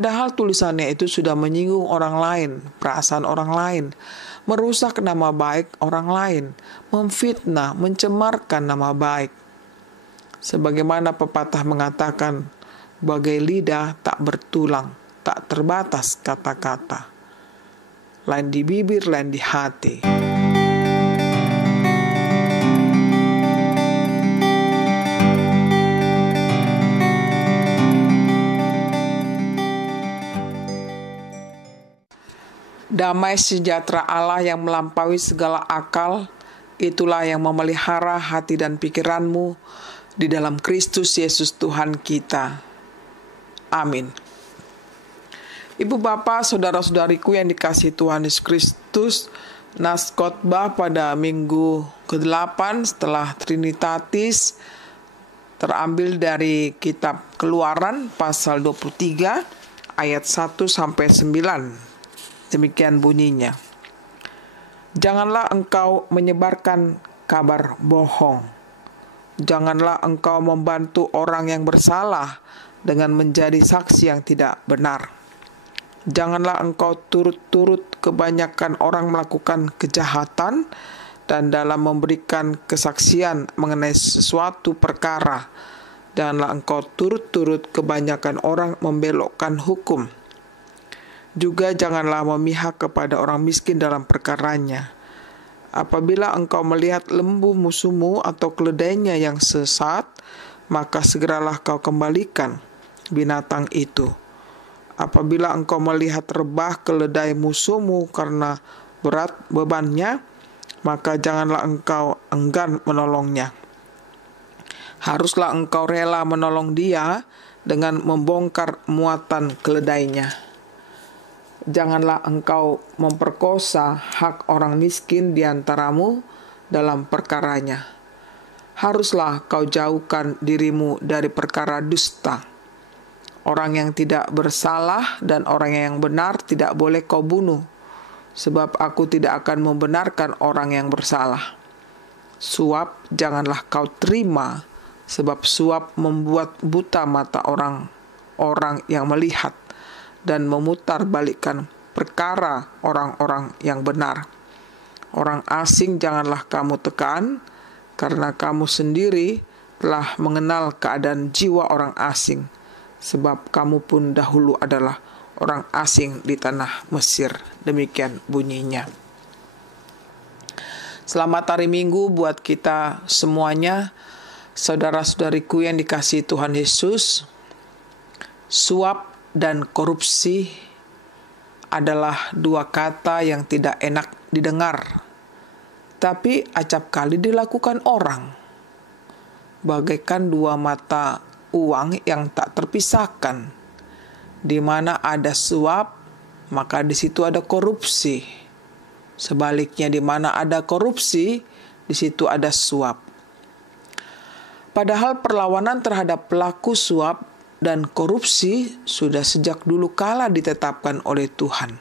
Padahal tulisannya itu sudah menyinggung orang lain, perasaan orang lain, merusak nama baik orang lain, memfitnah, mencemarkan nama baik. Sebagaimana pepatah mengatakan, bagai lidah tak bertulang, tak terbatas kata-kata. Lain di bibir, lain di hati. Damai sejahtera Allah yang melampaui segala akal, itulah yang memelihara hati dan pikiranmu di dalam Kristus Yesus Tuhan kita. Amin. Ibu bapak, saudara-saudariku yang dikasihi Tuhan Yesus Kristus, nas khotbah pada minggu ke-8 setelah Trinitatis terambil dari kitab Keluaran pasal 23 ayat 1 sampai 9. Demikian bunyinya. Janganlah engkau menyebarkan kabar bohong. Janganlah engkau membantu orang yang bersalah dengan menjadi saksi yang tidak benar. Janganlah engkau turut-turut kebanyakan orang melakukan kejahatan dan dalam memberikan kesaksian mengenai sesuatu perkara. Janganlah engkau turut-turut kebanyakan orang membelokkan hukum. Juga janganlah memihak kepada orang miskin dalam perkaranya. Apabila engkau melihat lembu musuhmu atau keledainya yang sesat, maka segeralah kau kembalikan binatang itu. Apabila engkau melihat rebah keledai musuhmu karena berat bebannya, maka janganlah engkau enggan menolongnya. Haruslah engkau rela menolong dia dengan membongkar muatan keledainya. Janganlah engkau memperkosa hak orang miskin di antaramu dalam perkaranya. Haruslah kau jauhkan dirimu dari perkara dusta. Orang yang tidak bersalah dan orang yang benar tidak boleh kau bunuh, sebab aku tidak akan membenarkan orang yang bersalah. Suap janganlah kau terima, sebab suap membuat buta mata orang yang melihat dan memutarbalikkan perkara orang-orang yang benar. Orang asing janganlah kamu tekan, karena kamu sendiri telah mengenal keadaan jiwa orang asing, sebab kamu pun dahulu adalah orang asing di tanah Mesir. Demikian bunyinya. Selamat hari Minggu buat kita semuanya, saudara-saudariku yang dikasihi Tuhan Yesus. Suap dan korupsi adalah dua kata yang tidak enak didengar, tapi acap kali dilakukan orang. Bagaikan dua mata uang yang tak terpisahkan. Di mana ada suap, maka di situ ada korupsi. Sebaliknya, di mana ada korupsi, di situ ada suap. Padahal perlawanan terhadap pelaku suap dan korupsi sudah sejak dulu kala ditetapkan oleh Tuhan.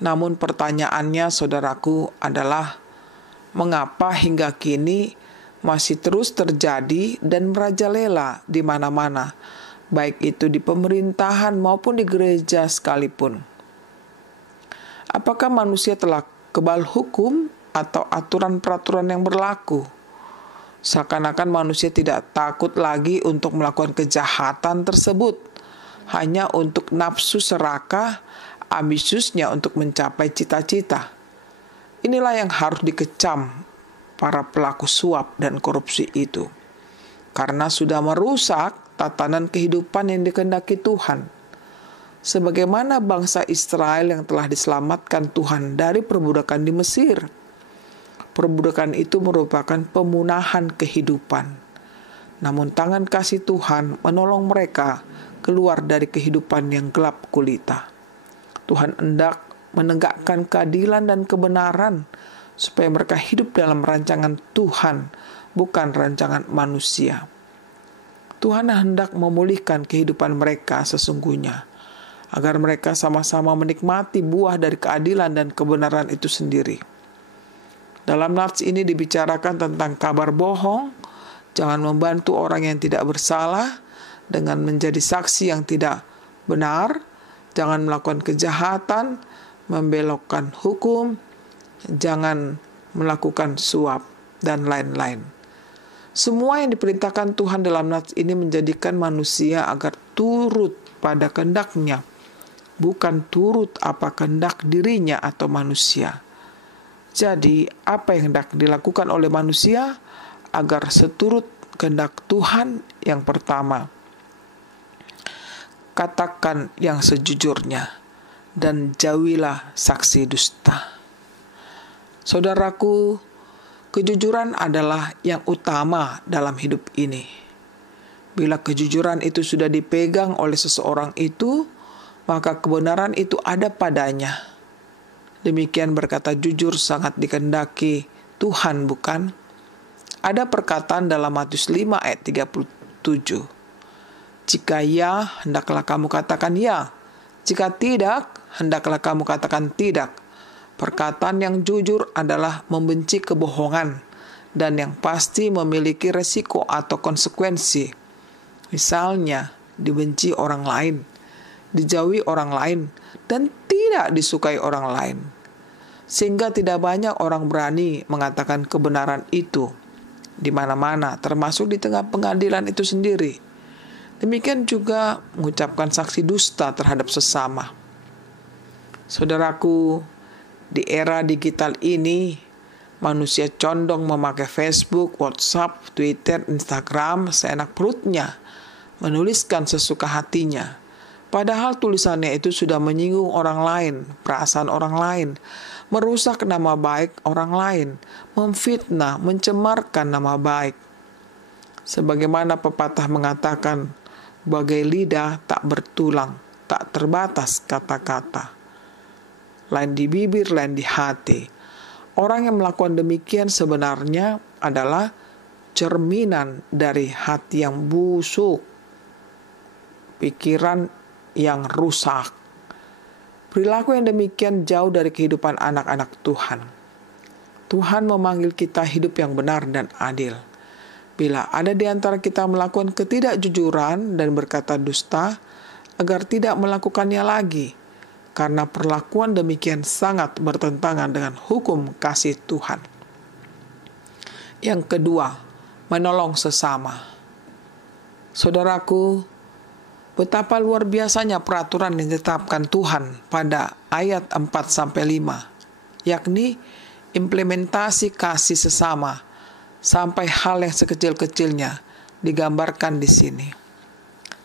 Namun pertanyaannya, saudaraku, adalah mengapa hingga kini masih terus terjadi dan merajalela di mana-mana, baik itu di pemerintahan maupun di gereja sekalipun. Apakah manusia telah kebal hukum atau aturan-peraturan yang berlaku? Seakan-akan manusia tidak takut lagi untuk melakukan kejahatan tersebut, hanya untuk nafsu serakah, ambisiusnya untuk mencapai cita-cita. Inilah yang harus dikecam para pelaku suap dan korupsi itu, karena sudah merusak tatanan kehidupan yang dikehendaki Tuhan. Sebagaimana bangsa Israel yang telah diselamatkan Tuhan dari perbudakan di Mesir. Perbudakan itu merupakan pemunahan kehidupan. Namun tangan kasih Tuhan menolong mereka keluar dari kehidupan yang gelap gulita. Tuhan hendak menegakkan keadilan dan kebenaran supaya mereka hidup dalam rancangan Tuhan, bukan rancangan manusia. Tuhan hendak memulihkan kehidupan mereka sesungguhnya, agar mereka sama-sama menikmati buah dari keadilan dan kebenaran itu sendiri. Dalam nats ini dibicarakan tentang kabar bohong, jangan membantu orang yang tidak bersalah dengan menjadi saksi yang tidak benar, jangan melakukan kejahatan, membelokkan hukum, jangan melakukan suap, dan lain-lain. Semua yang diperintahkan Tuhan dalam nats ini menjadikan manusia agar turut pada kehendak-Nya, bukan turut apa kehendak dirinya atau manusia. Jadi, apa yang hendak dilakukan oleh manusia agar seturut kehendak Tuhan? Yang pertama, katakan yang sejujurnya dan jauhilah saksi dusta. Saudaraku, kejujuran adalah yang utama dalam hidup ini. Bila kejujuran itu sudah dipegang oleh seseorang itu, maka kebenaran itu ada padanya. Demikian berkata jujur sangat dikehendaki Tuhan, bukan? Ada perkataan dalam Matius 5 ayat 37. Jika ya, hendaklah kamu katakan ya. Jika tidak, hendaklah kamu katakan tidak. Perkataan yang jujur adalah membenci kebohongan dan yang pasti memiliki resiko atau konsekuensi. Misalnya, dibenci orang lain, dijauhi orang lain, dan tidak disukai orang lain. Sehingga tidak banyak orang berani mengatakan kebenaran itu di mana-mana, termasuk di tengah pengadilan itu sendiri. Demikian juga mengucapkan saksi dusta terhadap sesama. Saudaraku, di era digital ini, manusia condong memakai Facebook, WhatsApp, Twitter, Instagram seenak perutnya, menuliskan sesuka hatinya. Padahal tulisannya itu sudah menyinggung orang lain, perasaan orang lain, merusak nama baik orang lain, memfitnah, mencemarkan nama baik. Sebagaimana pepatah mengatakan, bagai lidah tak bertulang, tak terbatas kata-kata. Lain di bibir, lain di hati. Orang yang melakukan demikian sebenarnya adalah cerminan dari hati yang busuk, pikiran yang rusak. Perilaku yang demikian jauh dari kehidupan anak-anak Tuhan. Tuhan memanggil kita hidup yang benar dan adil. Bila ada di antara kita melakukan ketidakjujuran dan berkata dusta, agar tidak melakukannya lagi, karena perlakuan demikian sangat bertentangan dengan hukum kasih Tuhan. Yang kedua, menolong sesama. Saudaraku, betapa luar biasanya peraturan yang ditetapkan Tuhan pada ayat 4-5, yakni implementasi kasih sesama sampai hal yang sekecil-kecilnya digambarkan di sini.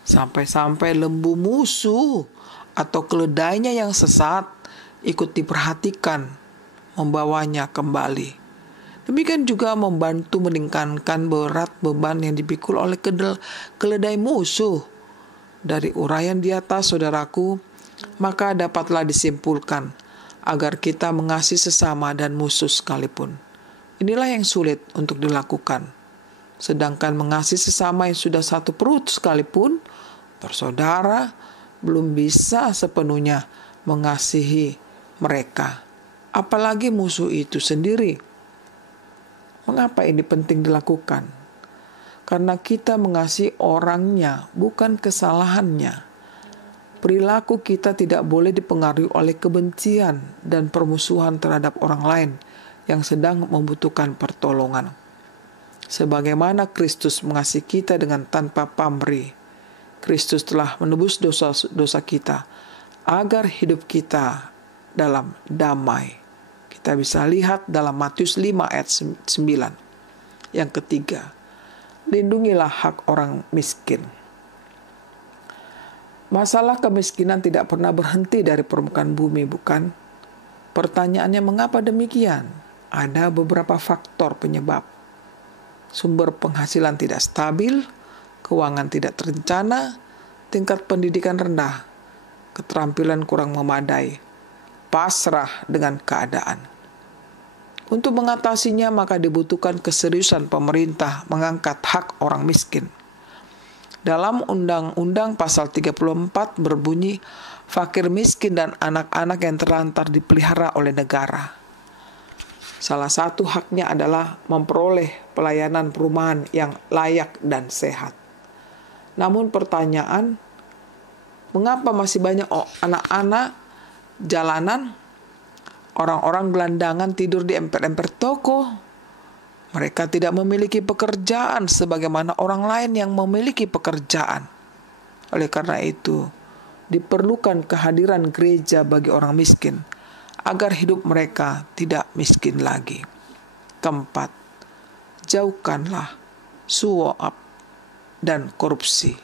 Sampai-sampai lembu musuh atau keledainya yang sesat ikut diperhatikan, membawanya kembali. Demikian juga membantu meningkatkan berat beban yang dipikul oleh keledai musuh. Dari uraian di atas, saudaraku, maka dapatlah disimpulkan agar kita mengasihi sesama dan musuh sekalipun. Inilah yang sulit untuk dilakukan. Sedangkan mengasihi sesama yang sudah satu perut sekalipun, bersaudara, belum bisa sepenuhnya mengasihi mereka. Apalagi musuh itu sendiri. Mengapa ini penting dilakukan? Karena kita mengasihi orangnya, bukan kesalahannya. Perilaku kita tidak boleh dipengaruhi oleh kebencian dan permusuhan terhadap orang lain yang sedang membutuhkan pertolongan. Sebagaimana Kristus mengasihi kita dengan tanpa pamrih, Kristus telah menebus dosa-dosa kita agar hidup kita dalam damai. Kita bisa lihat dalam Matius 5 ayat 9. Yang ketiga, lindungilah hak orang miskin. Masalah kemiskinan tidak pernah berhenti dari permukaan bumi, bukan? Pertanyaannya, mengapa demikian? Ada beberapa faktor penyebab. Sumber penghasilan tidak stabil, keuangan tidak terencana, tingkat pendidikan rendah, keterampilan kurang memadai, pasrah dengan keadaan. Untuk mengatasinya maka dibutuhkan keseriusan pemerintah mengangkat hak orang miskin. Dalam Undang-Undang pasal 34 berbunyi, fakir miskin dan anak-anak yang terlantar dipelihara oleh negara. Salah satu haknya adalah memperoleh pelayanan perumahan yang layak dan sehat. Namun pertanyaan, Mengapa masih banyak anak-anak jalanan, orang-orang gelandangan tidur di emper-emper toko? Mereka tidak memiliki pekerjaan sebagaimana orang lain yang memiliki pekerjaan. Oleh karena itu, diperlukan kehadiran gereja bagi orang miskin, agar hidup mereka tidak miskin lagi. Keempat, jauhkanlah suap dan korupsi.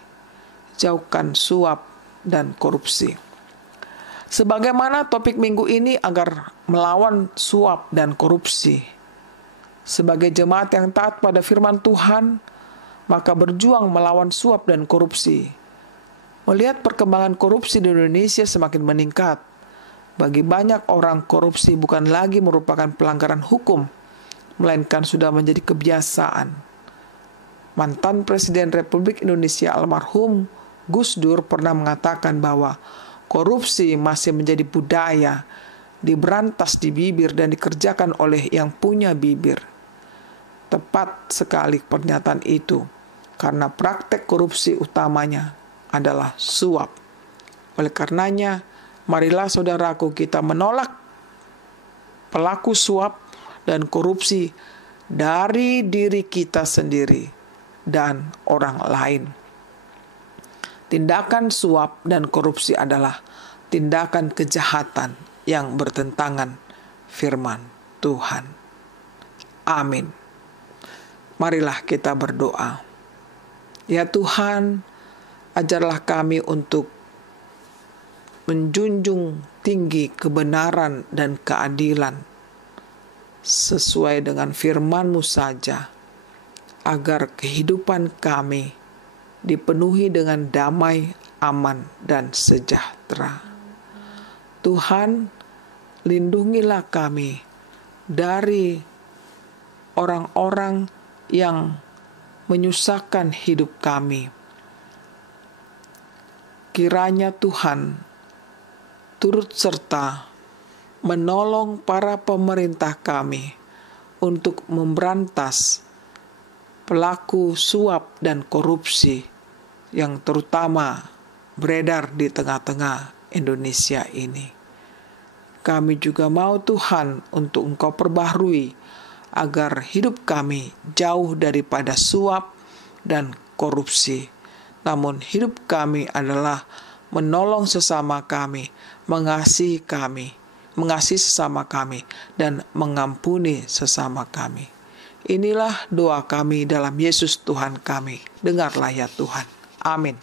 Jauhkan suap dan korupsi. Sebagaimana topik minggu ini agar melawan suap dan korupsi. Sebagai jemaat yang taat pada firman Tuhan, maka berjuang melawan suap dan korupsi. Melihat perkembangan korupsi di Indonesia semakin meningkat, bagi banyak orang korupsi bukan lagi merupakan pelanggaran hukum, melainkan sudah menjadi kebiasaan. Mantan Presiden Republik Indonesia almarhum Gus Dur pernah mengatakan bahwa korupsi masih menjadi budaya, diberantas di bibir dan dikerjakan oleh yang punya bibir. Tepat sekali pernyataan itu, karena praktek korupsi utamanya adalah suap. Oleh karenanya, marilah saudaraku kita menolak pelaku suap dan korupsi dari diri kita sendiri dan orang lain. Tindakan suap dan korupsi adalah tindakan kejahatan yang bertentangan firman Tuhan. Amin. Marilah kita berdoa. Ya Tuhan, ajarlah kami untuk menjunjung tinggi kebenaran dan keadilan sesuai dengan firman-Mu saja, agar kehidupan kami dipenuhi dengan damai, aman, dan sejahtera. Tuhan, lindungilah kami dari orang-orang yang menyusahkan hidup kami. Kiranya Tuhan turut serta menolong para pemerintah kami untuk memberantas pelaku suap dan korupsi yang terutama beredar di tengah-tengah Indonesia ini. Kami juga mau Tuhan untuk Engkau perbaharui agar hidup kami jauh daripada suap dan korupsi. Namun hidup kami adalah menolong sesama kami, mengasihi sesama kami, dan mengampuni sesama kami. Inilah doa kami dalam Yesus Tuhan kami. Dengarlah ya Tuhan. Amin.